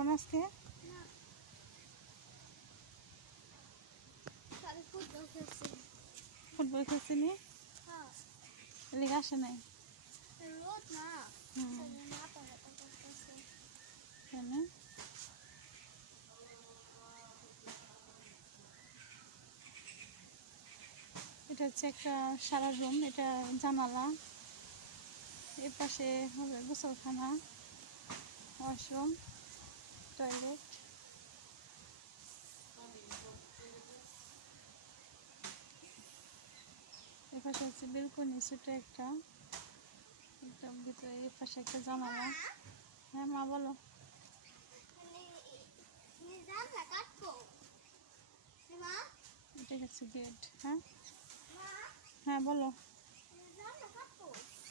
যাবো না আজকে? ফুটবল খেলছি নি? লিগে আসে নাই? এটা হচ্ছে একটা সারা রুম, এটা জানালা, এর পাশে হবে গোসলখানা, ওয়াশরুম, টয়লেট। এর পাশে হচ্ছে বেলকনি, ছোট একটা, একদম ভিতরে এর পাশে একটা জানালা। হ্যাঁ মা বলো। এটা হচ্ছে গেট। হ্যাঁ হ্যাঁ বলো।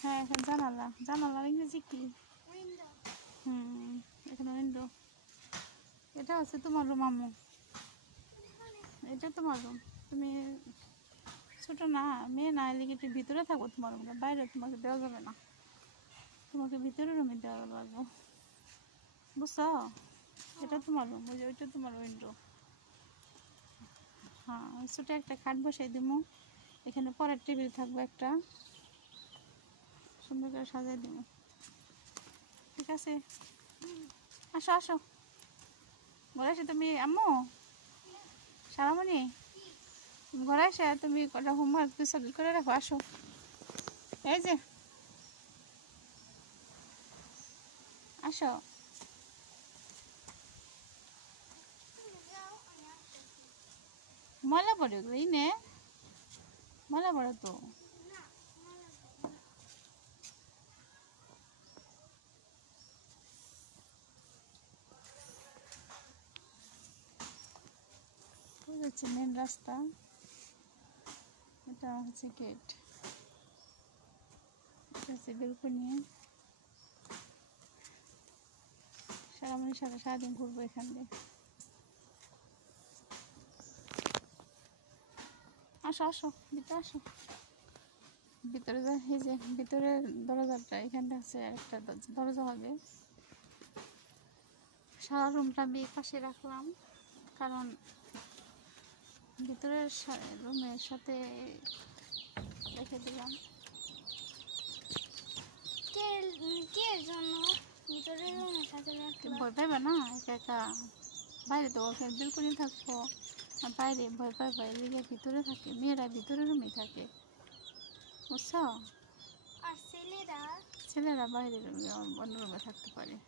হ্যাঁ এখন জানালা, জানালার ইংরেজি কি? এখানে উইন্ডো। এটা হচ্ছে তোমার রুম আম্মু, এটা তোমার রুম। তুমি ছোট না, মেয়ে না, এলে একটু ভিতরে থাকো তোমার রুমে, বাইরে তোমাকে দেওয়া যাবে না, তোমাকে ভিতরে রুমে দেওয়া লাগবে, বুঝছো? এটা তোমার রুম, ওই যে ওইটা তোমার উইন্ডো। হ্যাঁ ছোট একটা খাট বসাই দিব, এখানে পরের টেবিল থাকবে একটা, সুন্দর করে সাজিয়ে দিব। ঠিক আছে, আসো আসো। ঘরে এসে তুমি আম্মু সারামণি, ঘরে এসে তুমি কটা হোমওয়ার্ক পিছন করে রাখো, আসো। এই যে আসো। ময়লা পড়ে ওগুলো, এই নে ময়লা পড়ে তো। হচ্ছে মেন রাস্তা, এটা হচ্ছে গেট, এটা হচ্ছে বেলকনি। সারামণির সাথে সারাদিন ঘুরবো এখান দিয়ে। আসো আসো ভিতরে আসো। ভিতরে এই যে ভিতরের দরজাটা, এখানটা হচ্ছে একটা দরজা হবে। সারা রুমটা আমি পাশে রাখলাম, কারণ ভিতরের রুমের সাথে রেখে দিলাম। ভয় পাইবে না একা একা, বাইরে তো বেলকনি থাকবো, বাইরে ভয় পাইবে, এদিকে ভিতরে থাকে, মেয়েরা ভিতরে রুমে থাকে, বুঝছো? ছেলেরা বাইরে অন্য রুমে থাকতে পারে।